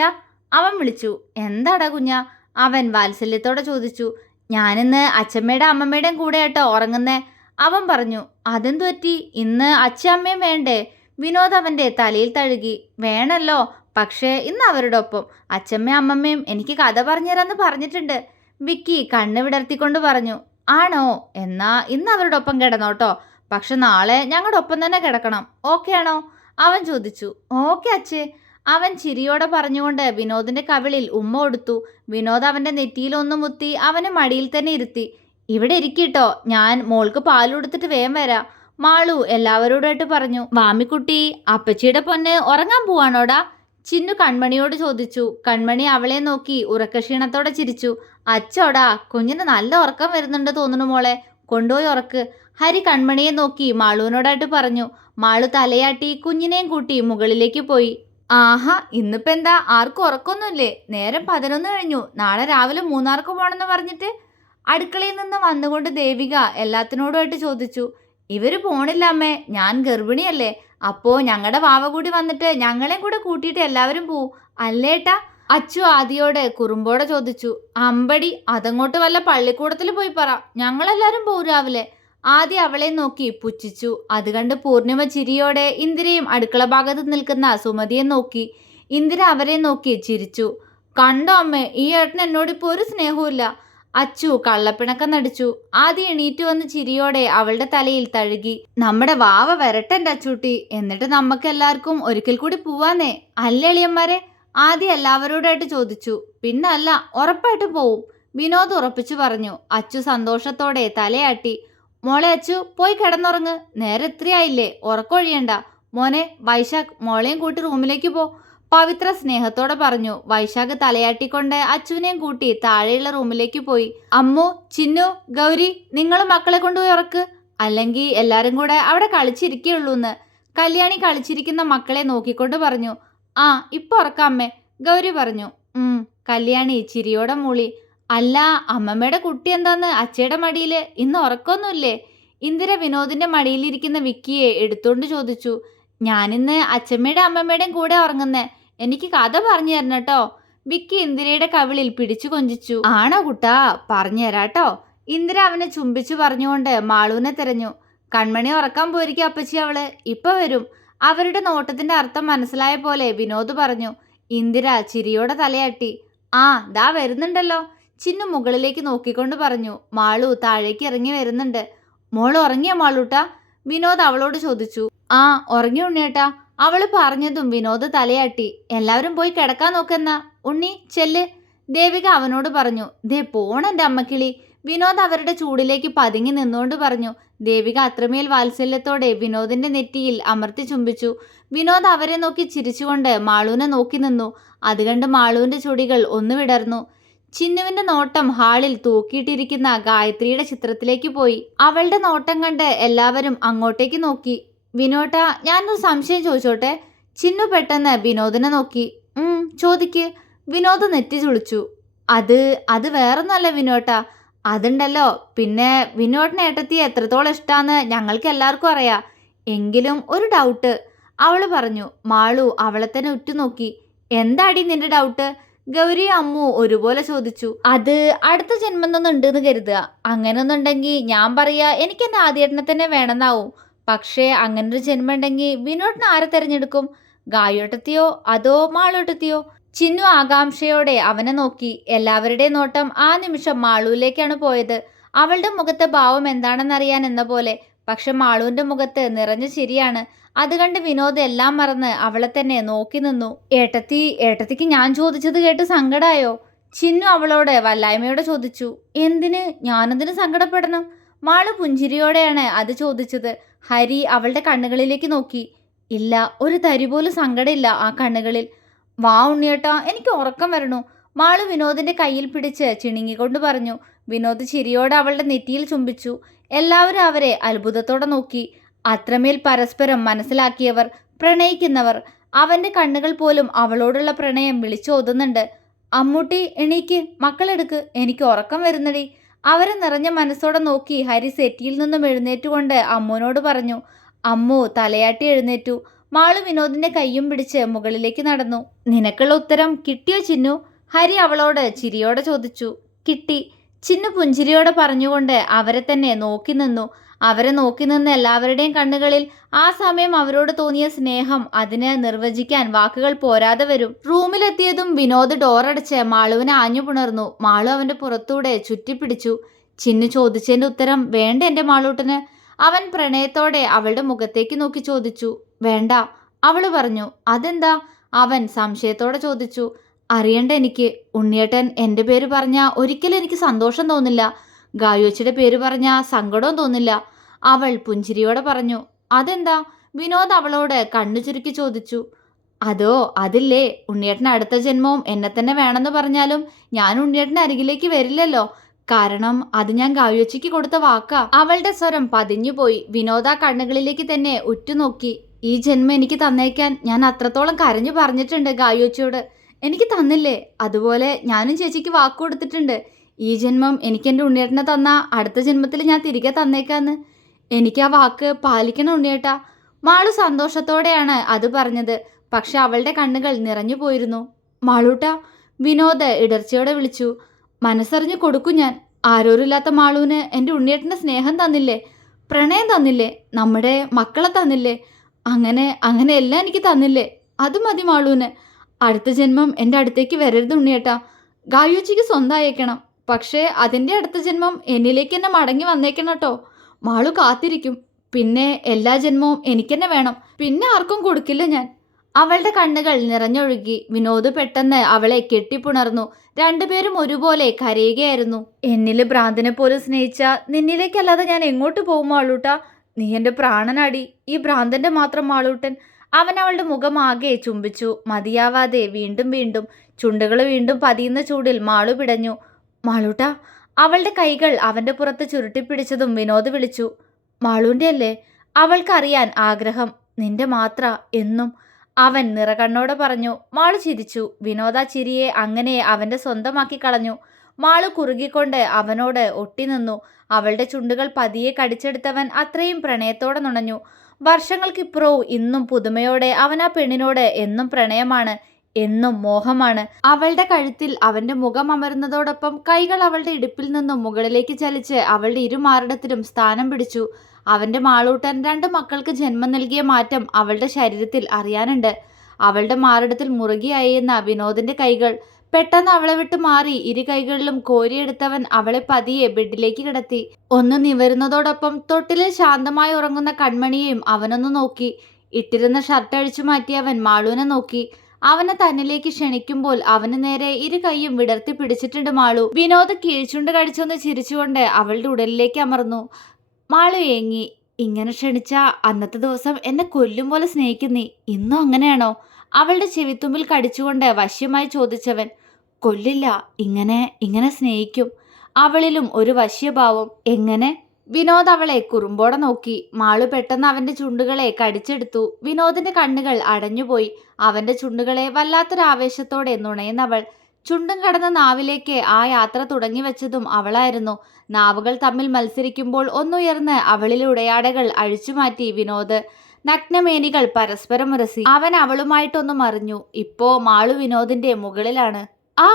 അവൻ വിളിച്ചു. എന്താടാ കുഞ്ഞ? അവൻ വാത്സല്യത്തോടെ ചോദിച്ചു. ഞാനിന്ന് അച്ഛമ്മയുടെ അമ്മമ്മയുടെയും കൂടെ ഉറങ്ങുന്നേ. അവൻ പറഞ്ഞു അതെന്തു പറ്റി? ഇന്ന് അച്ഛമ്മയും വേണ്ടേ? വിനോദ് അവന്റെ തലയിൽ തഴുകി വേണല്ലോ പക്ഷേ ഇന്ന് അവരുടെ ഒപ്പം അച്ഛമ്മയും അമ്മമ്മയും എനിക്ക് കഥ പറഞ്ഞുതരാന്ന് പറഞ്ഞിട്ടുണ്ട്. വിക്കി കണ്ണ് വിടർത്തിക്കൊണ്ട് പറഞ്ഞു ആണോ? എന്നാ ഇന്ന് അവരുടെ ഒപ്പം കിടന്നോട്ടോ. പക്ഷെ നാളെ ഞങ്ങളുടെ ഒപ്പം തന്നെ കിടക്കണം. ഓക്കെ ആണോ? അവൻ ചോദിച്ചു ഓക്കെ അച്ഛേ. അവൻ ചിരിയോടെ പറഞ്ഞുകൊണ്ട് വിനോദിന്റെ കവിളിൽ ഉമ്മ കൊടുത്തു വിനോദ് അവന്റെ നെറ്റിയിലൊന്ന് മുത്തി അവനെ മടിയിൽ തന്നെ ഇരുത്തി. ഇവിടെ ഇരിക്കിട്ടോ. ഞാൻ മോൾക്ക് പാൽ കൊടുത്തിട്ട് വേഗം വരാം. മാളു എല്ലാവരോടായിട്ട് പറഞ്ഞു വാമിക്കുട്ടി അപ്പച്ചിയുടെ പൊന്ന് ഉറങ്ങാൻ പോവാണോടാ? ചിന്നു കൺമണിയോട് ചോദിച്ചു. കൺമണി അവളെ നോക്കി ഉറക്കക്ഷീണത്തോടെ ചിരിച്ചു. അച്ചോടാ കുഞ്ഞിന് നല്ല ഉറക്കം വരുന്നുണ്ട് തോന്നുന്നു മോളെ. കൊണ്ടുപോയി ഉറക്ക്. ഹരി കൺമണിയെ നോക്കി മാളുവിനോടായിട്ട് പറഞ്ഞു. മാളു തലയാട്ടി കുഞ്ഞിനെയും കൂട്ടി മുകളിലേക്ക് പോയി. ആഹാ ഇന്നിപ്പെന്താ? ആർക്കും ഉറക്കൊന്നുമില്ലേ? നേരം പതിനൊന്ന് കഴിഞ്ഞു. നാളെ രാവിലെ മൂന്നാർക്ക് പോണെന്ന് പറഞ്ഞിട്ട് അടുക്കളയിൽ നിന്ന് വന്നുകൊണ്ട് ദേവിക എല്ലാത്തിനോടുമായിട്ട് ചോദിച്ചു ഇവർ പോണില്ല അമ്മേ ഞാൻ ഗർഭിണിയല്ലേ അപ്പോൾ ഞങ്ങളുടെ വാവ കൂടി വന്നിട്ട് ഞങ്ങളെയും കൂടെ കൂട്ടിയിട്ട് എല്ലാവരും പോവും അല്ലേട്ടാ അച്ചു ആദിയോട് കുറുമ്പോടെ ചോദിച്ചു അമ്പടി അതങ്ങോട്ട് വല്ല പള്ളിക്കൂടത്തിൽ പോയി പറ ഞങ്ങളെല്ലാവരും പോവും രാവിലെ. ആദ്യം അവളെ നോക്കി പുച്ഛിച്ചു അത് കണ്ട് പൂർണിമ ചിരിയോടെ ഇന്ദിരയും അടുക്കള ഭാഗത്ത് നിൽക്കുന്ന സുമതിയെ നോക്കി ഇന്ദിര അവരെ നോക്കി ചിരിച്ചു കണ്ടോ അമ്മേ ഈ ഏട്ടൻ എന്നോട് ഇപ്പോൾ ഒരു സ്നേഹവുമില്ല അച്ചു കള്ളപ്പിണക്കം നടിച്ചു. ആദ്യം എണീറ്റ് വന്ന് ചിരിയോടെ അവളുടെ തലയിൽ തഴുകി. നമ്മുടെ വാവ വരട്ടെന്റെ അച്ചൂട്ടി. എന്നിട്ട് നമുക്ക് എല്ലാവർക്കും ഒരിക്കൽ കൂടി പോവാന്നേ. അല്ലേ എളിയന്മാരെ ആദ്യം എല്ലാവരോടായിട്ട് ചോദിച്ചു. പിന്നെ അല്ല ഉറപ്പായിട്ട് പോവും. വിനോദ് ഉറപ്പിച്ചു പറഞ്ഞു. അച്ചു സന്തോഷത്തോടെ തലയാട്ടി. മോളെ അച്ചു പോയി കിടന്നുറങ്ങ്. നേരെ എത്രയായില്ലേ ഉറക്കൊഴിയണ്ട മോനെ വൈശാഖ് മോളെയും കൂട്ടി റൂമിലേക്ക് പോ. പവിത്ര സ്നേഹത്തോടെ പറഞ്ഞു വൈശാഖ് തലയാട്ടിക്കൊണ്ട് അച്ചുവിനെയും കൂട്ടി താഴെയുള്ള റൂമിലേക്ക് പോയി. അമ്മു ചിന്നു ഗൗരി നിങ്ങൾ മക്കളെ കൊണ്ടുപോയി ഉറക്ക്. അല്ലെങ്കിൽ എല്ലാരും കൂടെ അവിടെ കളിച്ചിരിക്കുകയുള്ളൂന്ന്. കല്യാണി കളിച്ചിരിക്കുന്ന മക്കളെ നോക്കിക്കൊണ്ട് പറഞ്ഞു ആ ഇപ്പൊ ഉറക്കാം അമ്മേ. ഗൗരി പറഞ്ഞു ഉം കല്യാണി ചിരിയോടെ മൂളി അല്ല അമ്മമ്മയുടെ കുട്ടി എന്താന്ന് അച്ചയുടെ മടിയിൽ ഇന്ന് ഉറക്കമൊന്നുമില്ലേ ഇന്ദിര വിനോദിന്റെ മടിയിലിരിക്കുന്ന വിക്കിയെ എടുത്തുകൊണ്ട് ചോദിച്ചു ഞാനിന്ന് അച്ഛമ്മയുടെ അമ്മമ്മയുടെയും കൂടെ ഉറങ്ങുന്നേ. എനിക്ക് കഥ പറഞ്ഞു തരണം കേട്ടോ വിക്കി ഇന്ദിരയുടെ കവിളിൽ പിടിച്ചു കൊഞ്ചിച്ചു. ആണോ കുട്ടാ? പറഞ്ഞു തരാട്ടോ ഇന്ദിര അവനെ ചുംബിച്ചു പറഞ്ഞുകൊണ്ട് മാളുവിനെ തിരഞ്ഞു. കൺമണി ഉറക്കാൻ പോയിരിക്കും അപ്പച്ചി അവൾ. ഇപ്പൊ വരും. അവരുടെ നോട്ടത്തിന്റെ അർത്ഥം മനസ്സിലായ പോലെ വിനോദ് പറഞ്ഞു. ഇന്ദിര ചിരിയോടെ തലയാട്ടി. ആ ദാ വരുന്നുണ്ടല്ലോ. ചിന്നു മുകളിലേക്ക് നോക്കിക്കൊണ്ട് പറഞ്ഞു. മാളു താഴേക്ക് ഇറങ്ങി വരുന്നുണ്ട്. മോൾ ഉറങ്ങിയ മാളൂട്ടാ? വിനോദ് അവളോട് ചോദിച്ചു. ആ ഉറങ്ങി ഉണ്ണിയേട്ടാ? അവൾ പറഞ്ഞതും വിനോദ് തലയാട്ടി. എല്ലാവരും പോയി കിടക്കാൻ നോക്കെന്ന. ഉണ്ണി ചെല്ല്. ദേവിക അവനോട് പറഞ്ഞു ദേ പോണെന്റെ അമ്മക്കിളി. വിനോദ് അവരുടെ ചൂടിലേക്ക് പതുങ്ങി നിന്നുകൊണ്ട് പറഞ്ഞു ദേവിക അത്രമേൽ വാത്സല്യത്തോടെ വിനോദിന്റെ നെറ്റിയിൽ അമർത്തി ചുംബിച്ചു. വിനോദ് അവരെ നോക്കി ചിരിച്ചുകൊണ്ട് മാളൂനെ നോക്കി നിന്നു. അത് കണ്ട് മാളുവിന്റെ ചുടികൾ ഒന്ന് വിടർന്നു. ചിന്നുവിന്റെ നോട്ടം ഹാളിൽ തൂക്കിയിട്ടിരിക്കുന്ന ഗായത്രിയുടെ ചിത്രത്തിലേക്ക് പോയി. അവളുടെ നോട്ടം കണ്ട് എല്ലാവരും അങ്ങോട്ടേക്ക് നോക്കി. വിനോട്ട ഞാനൊരു സംശയം ചോദിച്ചോട്ടെ? ചിന്നു പെട്ടെന്ന് വിനോദിനെ നോക്കി. ചോദിക്ക്. വിനോദ് നെറ്റി ചുളിച്ചു. അത് അത് വേറൊന്നല്ല വിനോട്ട. അതുണ്ടല്ലോ. പിന്നെ വിനോട്ടിനെ ഏട്ടത്തി എത്രത്തോളം ഇഷ്ടാന്ന് ഞങ്ങൾക്ക് എല്ലാവർക്കും അറിയാം. എങ്കിലും ഒരു ഡൗട്ട് അവൾ പറഞ്ഞു മാളു അവളെ തന്നെ ഉറ്റുനോക്കി. എന്താടി നിന്റെ ഡൗട്ട് ഗൗരി അമ്മു ഒരുപോലെ ചോദിച്ചു അത് അടുത്ത ജന്മം ഉണ്ടെന്ന് കരുതുക. അങ്ങനെയൊന്നുണ്ടെങ്കിൽ ഞാൻ പറയാ എനിക്ക് എന്റെ ആദ്യേട്ടനെ തന്നെ വേണമെന്നാവും. പക്ഷേ അങ്ങനൊരു ജന്മം ഉണ്ടെങ്കിൽ വിനോദിനെ ആരെ തെരഞ്ഞെടുക്കും? ഗായോട്ടത്തെയോ അതോ മാളോട്ടത്തെയോ? ചിന്നു ആകാംക്ഷയോടെ അവനെ നോക്കി. എല്ലാവരുടെയും നോട്ടം ആ നിമിഷം മാളുവിലേക്കാണ് പോയത്. അവളുടെ മുഖത്തെ ഭാവം എന്താണെന്നറിയാൻ എന്ന പോലെ. പക്ഷെ മാളുവിന്റെ മുഖത്ത് നിറഞ്ഞ ചിരിയാണ്. അത് കണ്ട് വിനോദ് എല്ലാം മറന്ന് അവളെ തന്നെ നോക്കി നിന്നു. ഏട്ടത്തി ഏട്ടത്തിക്ക് ഞാൻ ചോദിച്ചത് കേട്ട് സങ്കടായോ? ചിന്നു അവളോട് വല്ലായ്മയോടെ ചോദിച്ചു. എന്തിന്? ഞാനെന്തിന് സങ്കടപ്പെടണം? മാളു പുഞ്ചിരിയോടെയാണ് അത് ചോദിച്ചത്. ഹരി അവളുടെ കണ്ണുകളിലേക്ക് നോക്കി. ഇല്ല ഒരു തരി പോലും സങ്കടമില്ല ആ കണ്ണുകളിൽ. വാ ഉണ്ണിയേട്ടാ എനിക്ക് ഉറക്കം വരണു. മാളു വിനോദിന്റെ കയ്യിൽ പിടിച്ച് ചിണുങ്ങിക്കൊണ്ട് പറഞ്ഞു. വിനോദ് ചിരിയോടെ അവളുടെ നെറ്റിയിൽ ചുംബിച്ചു. എല്ലാവരും അവരെ അത്ഭുതത്തോടെ നോക്കി. അത്രമേൽ പരസ്പരം മനസ്സിലാക്കിയവർ പ്രണയിക്കുന്നവർ. അവന്റെ കണ്ണുകൾ പോലും അവളോടുള്ള പ്രണയം വിളിച്ചോതുന്നുണ്ട്. അമ്മൂട്ടി എണീക്ക്. മക്കളെടുക്ക്. എനിക്ക് ഉറക്കം വരുന്നടി. അവരെ നിറഞ്ഞ മനസ്സോടെ നോക്കി ഹരി സെറ്റിയിൽ നിന്നും എഴുന്നേറ്റുകൊണ്ട് അമ്മുവിനോട് പറഞ്ഞു അമ്മു തലയാട്ടി എഴുന്നേറ്റു. മാളു വിനോദിന്റെ കൈയും പിടിച്ച് മുകളിലേക്ക് നടന്നു. നിനക്കുള്ള ഉത്തരം കിട്ടിയോ ചിന്നു? ഹരി അവളോട് ചിരിയോടെ ചോദിച്ചു. കിട്ടി. ചിന്നു പുഞ്ചിരിയോടെ പറഞ്ഞുകൊണ്ട് അവരെ തന്നെ നോക്കി നിന്നു. അവരെ നോക്കി നിന്ന എല്ലാവരുടെയും കണ്ണുകളിൽ ആ സമയം അവരോട് തോന്നിയ സ്നേഹം അതിനെ നിർവചിക്കാൻ വാക്കുകൾ പോരാതെ വരും. റൂമിലെത്തിയതും വിനോദ് ഡോറടച്ച് മാളുവിനെ ആഞ്ഞു പുണർന്നു മാളു അവന്റെ പുറത്തൂടെ ചുറ്റിപ്പിടിച്ചു. ചിന്നു ചോദിച്ചതിന്റെ ഉത്തരം വേണ്ട എന്റെ മാളൂട്ടന്. അവൻ പ്രണയത്തോടെ അവളുടെ മുഖത്തേക്ക് നോക്കി ചോദിച്ചു. വേണ്ട അവൾ പറഞ്ഞു. അതെന്താ? അവൻ സംശയത്തോടെ ചോദിച്ചു. അറിയണ്ട എനിക്ക്. ഉണ്ണിയേട്ടൻ എന്റെ പേര് പറഞ്ഞാൽ ഒരിക്കലും എനിക്ക് സന്തോഷം തോന്നില്ല. ഗായോച്ചിയുടെ പേര് പറഞ്ഞ സങ്കടവും തോന്നില്ല. അവൾ പുഞ്ചിരിയോടെ പറഞ്ഞു അതെന്താ? വിനോദ് അവളോട് കണ്ണു ചുരുക്കി ചോദിച്ചു അതോ അതില്ലേ? ഉണ്ണിയേട്ടൻ അടുത്ത ജന്മവും എന്നെ തന്നെ വേണമെന്ന് പറഞ്ഞാലും ഞാൻ ഉണ്ണിയേട്ടൻ അരികിലേക്ക് വരില്ലല്ലോ. കാരണം അത് ഞാൻ ഗായോച്ചിക്ക് കൊടുത്ത വാക്കാ. അവളുടെ സ്വരം പതിഞ്ഞുപോയി വിനോദ കണ്ണുകളിലേക്ക് തന്നെ ഉറ്റുനോക്കി ഈ ജന്മം എനിക്ക് തന്നേക്കാൻ ഞാൻ അത്രത്തോളം കരഞ്ഞു പറഞ്ഞിട്ടുണ്ട് ഗായോച്ചിയോട്. എനിക്ക് തന്നില്ലേ? അതുപോലെ ഞാനും ചേച്ചിക്ക് വാക്ക് കൊടുത്തിട്ടുണ്ട്. ഈ ജന്മം എനിക്ക് എന്റെ ഉണ്ണിയേട്ടനെ തന്ന. അടുത്ത ജന്മത്തിൽ ഞാൻ തിരികെ തന്നേക്കാന്ന്. എനിക്ക് ആ വാക്ക് പാലിക്കണം ഉണ്ണിയേട്ടാ. മാളു സന്തോഷത്തോടെയാണ് അത് പറഞ്ഞത്. പക്ഷെ അവളുടെ കണ്ണുകൾ നിറഞ്ഞു പോയിരുന്നു. മാളൂട്ട വിനോദ ഇടർച്ചയോടെ വിളിച്ചു. മനസ്സറിഞ്ഞു കൊടുക്കും ഞാൻ. ആരോരില്ലാത്ത മാളുവിന് എന്റെ ഉണ്ണിയേട്ടന്റെ സ്നേഹം തന്നില്ലേ? പ്രണയം തന്നില്ലേ? നമ്മുടെ മക്കളെ തന്നില്ലേ? അങ്ങനെ അങ്ങനെ എല്ലാം എനിക്ക് തന്നില്ലേ? അത് മതി മാളുവിന് അടുത്ത ജന്മം എന്റെ അടുത്തേക്ക് വരരുത് ഉണ്ണിയേട്ടാ. ഗായുച്ചിക്ക് സ്വന്തമായേക്കണം പക്ഷേ അതിന്റെ അടുത്ത ജന്മം എന്നിലേക്ക് തന്നെ മടങ്ങി വന്നേക്കണം കേട്ടോ. മാളു കാത്തിരിക്കും. പിന്നെ എല്ലാ ജന്മവും എനിക്കെന്നെ വേണം. പിന്നെ ആർക്കും കൊടുക്കില്ല ഞാൻ. അവളുടെ കണ്ണുകൾ നിറഞ്ഞൊഴുകി വിനോദ് പെട്ടെന്ന് അവളെ കെട്ടിപ്പുണർന്നു. രണ്ടുപേരും ഒരുപോലെ കരയുകയായിരുന്നു. എന്നിൽ ഭ്രാന്തിനെ പോലെ സ്നേഹിച്ച നിന്നിലേക്കല്ലാതെ ഞാൻ എങ്ങോട്ട് പോകും ആളൂട്ട നീ എന്റെ പ്രാണനാടി. ഈ ഭ്രാന്തന്റെ മാത്രം ആളൂട്ടൻ അവൻ അവളുടെ മുഖം ആകെ ചുംബിച്ചു. മതിയാവാതെ വീണ്ടും വീണ്ടും ചുണ്ടുകൾ വീണ്ടും പതിയുന്ന ചൂടിൽ മാളു പിടഞ്ഞു. മാളൂട്ട അവളുടെ കൈകൾ അവന്റെ പുറത്ത് ചുരുട്ടിപ്പിടിച്ചതും വിനോദ് വിളിച്ചു മാളൂന്റെ അല്ലേ അവൾക്കറിയാൻ ആഗ്രഹം നിന്റെ മാത്ര എന്നും അവൻ നിറകണ്ണോടെ പറഞ്ഞു. മാളു ചിരിച്ചു. വിനോദ ചിരിയെ അങ്ങനെ അവന്റെ സ്വന്തമാക്കി കളഞ്ഞു. മാളു കുറുകിക്കൊണ്ട് അവനോട് ഒട്ടി നിന്നു. അവളുടെ ചുണ്ടുകൾ പതിയെ കടിച്ചെടുത്തവൻ അത്രയും പ്രണയത്തോടെ നുണഞ്ഞു. വർഷങ്ങൾക്കിപ്പുറവും ഇന്നും പുതുമയോടെ അവൻ ആ പെണ്ണിനോട് എന്നും പ്രണയമാണ്. എന്നും മോഹമാണ്. അവളുടെ കഴുത്തിൽ അവന്റെ മുഖം അമരുന്നതോടൊപ്പം കൈകൾ അവളുടെ ഇടുപ്പിൽ നിന്നും മുകളിലേക്ക് ചലിച്ച് അവളുടെ ഇരുമാറിടത്തിലും സ്ഥാനം പിടിച്ചു. അവന്റെ മാളൂട്ടൻ രണ്ട് മക്കൾക്ക് ജന്മം നൽകിയ മാറ്റം അവളുടെ ശരീരത്തിൽ അറിയാനുണ്ട്. അവളുടെ മാറിടത്തിൽ മുറുകിയായിരുന്ന വിനോദിന്റെ കൈകൾ പെട്ടെന്ന് അവളെ വിട്ട് മാറി ഇരു കൈകളിലും കോരിയെടുത്തവൻ അവളെ പതിയെ ബെഡിലേക്ക് കിടത്തി. ഒന്ന് നിവരുന്നതോടൊപ്പം തൊട്ടിലിൽ ശാന്തമായി ഉറങ്ങുന്ന കൺമണിയെയും അവനൊന്ന് നോക്കി. ഇട്ടിരുന്ന ഷർട്ട് അഴിച്ചു മാറ്റിയവൻ മാളുവിനെ നോക്കി. അവനെ തന്നിലേക്ക് ക്ഷണിക്കുമ്പോൾ അവന് നേരെ ഇരു കൈയും വിടർത്തി പിടിച്ചിട്ടുണ്ട് മാളു. വിനോദ് കീഴ്ചുണ്ട് കടിച്ചൊന്ന് ചിരിച്ചുകൊണ്ട് അവളുടെ ഉടലിലേക്ക് അമർന്നു. മാളു ഏങ്ങി ഇങ്ങനെ ക്ഷണിച്ച അന്നത്തെ ദിവസം എന്നെ കൊല്ലും പോലെ സ്നേഹിക്കുന്നീ ഇന്നും അങ്ങനെയാണോ? അവളുടെ ചെവിത്തുമ്പിൽ കടിച്ചുകൊണ്ട് വശ്യമായി ചോദിച്ചവൻ കൊല്ലില്ല ഇങ്ങനെ ഇങ്ങനെ സ്നേഹിക്കും. അവളിലും ഒരു വശ്യഭാവം. എങ്ങനെ? വിനോദ് അവളെ കുറുമ്പോടെ നോക്കി. മാളു പെട്ടെന്ന് അവന്റെ ചുണ്ടുകളെ കടിച്ചെടുത്തു. വിനോദിന്റെ കണ്ണുകൾ അടഞ്ഞുപോയി. അവന്റെ ചുണ്ടുകളെ വല്ലാത്തൊരാവേശത്തോടെ നുണയുന്നവൾ. ചുണ്ടും കടന്ന നാവിലേക്ക് ആ യാത്ര തുടങ്ങി വെച്ചതും അവളായിരുന്നു. നാവുകൾ തമ്മിൽ മത്സരിക്കുമ്പോൾ ഒന്നുയർന്ന് അവളിലെ ഉടയാടകൾ അഴിച്ചുമാറ്റി വിനോദ്. നഗ്നമേനികൾ പരസ്പരം ഉരസി അവൻ അവളുമായിട്ടൊന്നും അറിഞ്ഞു. ഇപ്പോ മാളു വിനോദിന്റെ മുകളിലാണ്. ആ!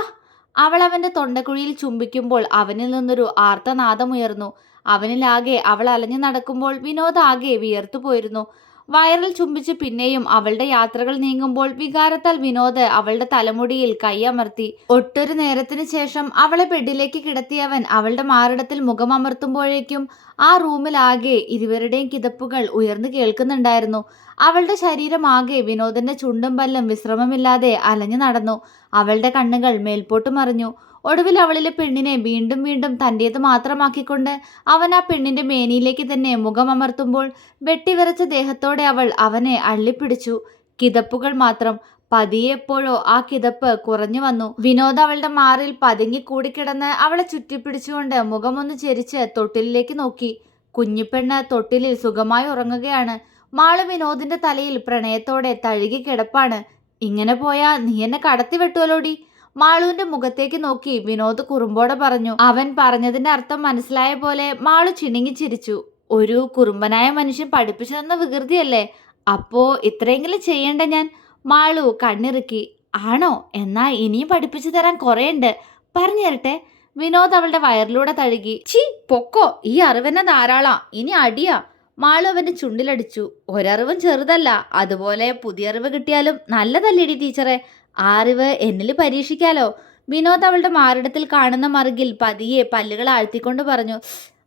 അവൾ അവന്റെ തൊണ്ടക്കുഴിയിൽ ചുംബിക്കുമ്പോൾ അവനിൽ നിന്നൊരു ആർത്തനാദമുയർന്നു. അവനിലാകെ അവൾ അലഞ്ഞു നടക്കുമ്പോൾ വിനോദ് ആകെ വിയർത്തു പോയിരുന്നു വയറിൽ ചുംബിച്ച് പിന്നെയും അവളുടെ യാത്രകൾ നീങ്ങുമ്പോൾ വികാരത്താൽ വിനോദ് അവളുടെ തലമുടിയിൽ കൈയമർത്തി. ഒട്ടൊരു നേരത്തിനു ശേഷം അവളെ ബെഡിലേക്ക് കിടത്തിയവൻ അവളുടെ മാറിടത്തിൽ മുഖമമർത്തുമ്പോഴേക്കും ആ റൂമിലാകെ ഇരുവരുടെയും കിതപ്പുകൾ ഉയർന്നു കേൾക്കുന്നുണ്ടായിരുന്നു. അവളുടെ ശരീരമാകെ വിനോദന്റെ ചുണ്ടും പല്ലും വിശ്രമമില്ലാതെ അലഞ്ഞു നടന്നു. അവളുടെ കണ്ണുകൾ മേൽപോട്ട് മറിഞ്ഞു. ഒടുവിൽ അവളിലെ പെണ്ണിനെ വീണ്ടും വീണ്ടും തന്റേത് മാത്രമാക്കിക്കൊണ്ട് അവൻ ആ പെണ്ണിന്റെ മേനിയിലേക്ക് തന്നെ മുഖമമർത്തുമ്പോൾ വെട്ടിവിറച്ച ദേഹത്തോടെ അവൾ അവനെ അള്ളിപ്പിടിച്ചു. കിതപ്പുകൾ മാത്രം പതിയെ എപ്പോഴോ ആ കിതപ്പ് കുറഞ്ഞു വന്നു. വിനോദ് അവളുടെ മാറിൽ പതുങ്ങി കൂടിക്കിടന്ന് അവളെ ചുറ്റിപ്പിടിച്ചുകൊണ്ട് മുഖമൊന്ന് ചെരിച്ച് തൊട്ടിലിലേക്ക് നോക്കി. കുഞ്ഞിപ്പെണ്ണ് തൊട്ടിലിൽ സുഖമായി ഉറങ്ങുകയാണ്. മാൾ വിനോദിന്റെ തലയിൽ പ്രണയത്തോടെ തഴുകി കിടപ്പാണ്. ഇങ്ങനെ പോയാ നീ എന്നെ കടത്തി വെട്ടുവല്ലോടി? മാളുവിന്റെ മുഖത്തേക്ക് നോക്കി വിനോദ് കുറുമ്പോടെ പറഞ്ഞു അവൻ പറഞ്ഞതിന്റെ അർത്ഥം മനസ്സിലായ പോലെ മാളു ചിണുങ്ങി ചിരിച്ചു. ഒരു കുറുമ്പനായ മനുഷ്യൻ പഠിപ്പിച്ചു തന്ന വികൃതിയല്ലേ? അപ്പോ ഇത്രയെങ്കിലും ചെയ്യണ്ട ഞാൻ? മാളു കണ്ണിറുക്കി ആണോ? എന്നാ ഇനിയും പഠിപ്പിച്ചു തരാൻ കുറേയുണ്ട്. പറഞ്ഞു തരട്ടെ. വിനോദ് അവളുടെ വയറിലൂടെ തഴുകി ചി പൊക്കോ ഈ അറിവെന്നെ ധാരാളാ. ഇനി അടിയാ. മാളു അവന്റെ ചുണ്ടിലടിച്ചു ഒരറിവും ചെറുതല്ല. അതുപോലെ പുതിയ അറിവ് കിട്ടിയാലും നല്ലതല്ലേടി ടീച്ചറെ. അറിവ് എന്നിൽ പരീക്ഷിക്കാലോ. വിനോദ് അവളുടെ മാറിടത്തിൽ കാണുന്ന മറുകിൽ പതിയെ പല്ലുകൾ ആഴ്ത്തിക്കൊണ്ട് പറഞ്ഞു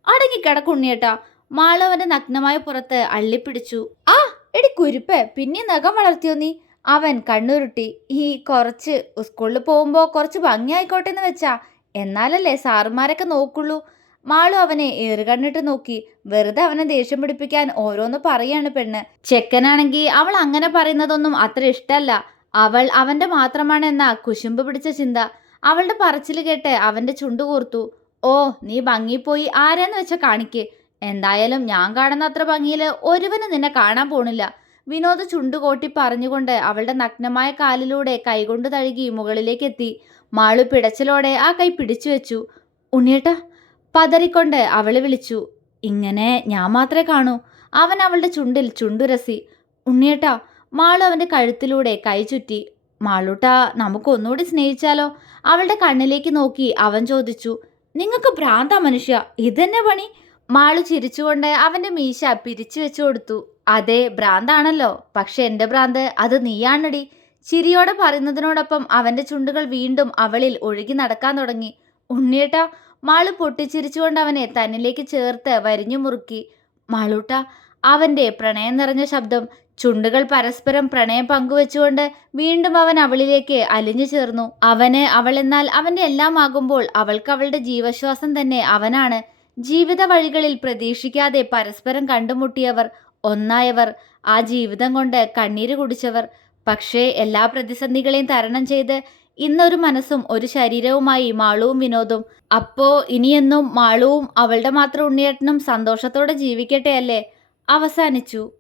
അടങ്ങിക്കിടക്കുണ്ണിയേട്ടാ മാളു അവന്റെ നഗ്നമായ പുറത്ത് അള്ളിപ്പിടിച്ചു. ആ എടി കുരുപ്പ് പിന്നെ നഖം വളർത്തിയോ നീ? അവൻ കണ്ണുരുട്ടി ഈ കുറച്ച് സ്കൂളിൽ പോകുമ്പോൾ കുറച്ച് ഭംഗിയായിക്കോട്ടെ എന്ന് വെച്ചാ. എന്നാലല്ലേ സാറുമാരൊക്കെ നോക്കുള്ളൂ? മാളു അവനെ ഏറുകണ്ണിട്ട് നോക്കി വെറുതെ അവനെ ദേഷ്യം പിടിപ്പിക്കാൻ ഓരോന്ന് പറയാണ് പെണ്ണ്. ചെക്കനാണെങ്കിൽ അവൾ അങ്ങനെ പറയുന്നതൊന്നും അത്ര ഇഷ്ടല്ല. അവൾ അവന്റെ മാത്രമാണെന്ന കുശുമ്പ് പിടിച്ച ചിന്ത. അവളുടെ പറച്ചിൽ കേട്ട് അവന്റെ ചുണ്ടു കൂർത്തു. ഓ നീ ഭംഗിപ്പോയി ആരെന്ന് വെച്ച കാണിക്ക്. എന്തായാലും ഞാൻ കാണുന്ന അത്ര ഭംഗിയിൽ ഒരുവന് നിന്നെ കാണാൻ പോണില്ല. വിനോദ് ചുണ്ടുകോട്ടി പറഞ്ഞുകൊണ്ട് അവളുടെ നഗ്നമായ കാലിലൂടെ കൈകൊണ്ട് തഴുകി മുകളിലേക്ക് എത്തി. മാളു പിടച്ചിലോടെ ആ കൈ പിടിച്ചു വെച്ചു. ഉണ്ണിയേട്ട പതറിക്കൊണ്ട് അവളെ വിളിച്ചു. ഇങ്ങനെ ഞാൻ മാത്രമേ കാണൂ. അവൻ അവളുടെ ചുണ്ടിൽ ചുണ്ടുരസി. ഉണ്ണിയേട്ടാ മാളു അവന്റെ കഴുത്തിലൂടെ കൈ ചുറ്റി മാളൂട്ട നമുക്ക് ഒന്നുകൂടി സ്നേഹിച്ചാലോ? അവളുടെ കണ്ണിലേക്ക് നോക്കി അവൻ ചോദിച്ചു നിങ്ങൾക്ക് ഭ്രാന്ത മനുഷ്യ ഇതെന്നെ പണി? മാളു ചിരിച്ചുകൊണ്ട് അവന്റെ മീശ പിരിച്ചു വെച്ചു കൊടുത്തു അതെ ഭ്രാന്താണല്ലോ പക്ഷെ എന്റെ ഭ്രാന്ത് അത് നീയാണടി. ചിരിയോടെ പറയുന്നതിനോടൊപ്പം അവന്റെ ചുണ്ടുകൾ വീണ്ടും അവളിൽ ഒഴുകി നടക്കാൻ തുടങ്ങി. ഉണ്ണിയേട്ടാ മാളു പൊട്ടിച്ചിരിച്ചുകൊണ്ട് അവനെ തന്നിലേക്ക് ചേർത്ത് വരിഞ്ഞു മുറുക്കി മാളൂട്ട അവന്റെ പ്രണയം നിറഞ്ഞ ശബ്ദം ചുണ്ടുകൾ പരസ്പരം പ്രണയം പങ്കുവെച്ചുകൊണ്ട് വീണ്ടും അവൻ അവളിലേക്ക് അലിഞ്ഞു ചേർന്നു. അവന് അവൾ എന്നാൽ അവന്റെ എല്ലാം ആകുമ്പോൾ അവൾക്ക് അവളുടെ ജീവശ്വാസം തന്നെ അവനാണ്. ജീവിത വഴികളിൽ പ്രതീക്ഷിക്കാതെ പരസ്പരം കണ്ടുമുട്ടിയവർ ഒന്നായവർ ആ ജീവിതം കൊണ്ട് കണ്ണീര് കുടിച്ചവർ. പക്ഷേ എല്ലാ പ്രതിസന്ധികളെയും തരണം ചെയ്ത് ഇന്നൊരു മനസ്സും ഒരു ശരീരവുമായി മാളുവും വിനോദും. അപ്പോ ഇനിയെന്നും മാളുവും അവളുടെ മാത്രം ഉണ്ണിയേട്ടനും സന്തോഷത്തോടെ ജീവിക്കട്ടെ അല്ലേ? അവസാനിച്ചു.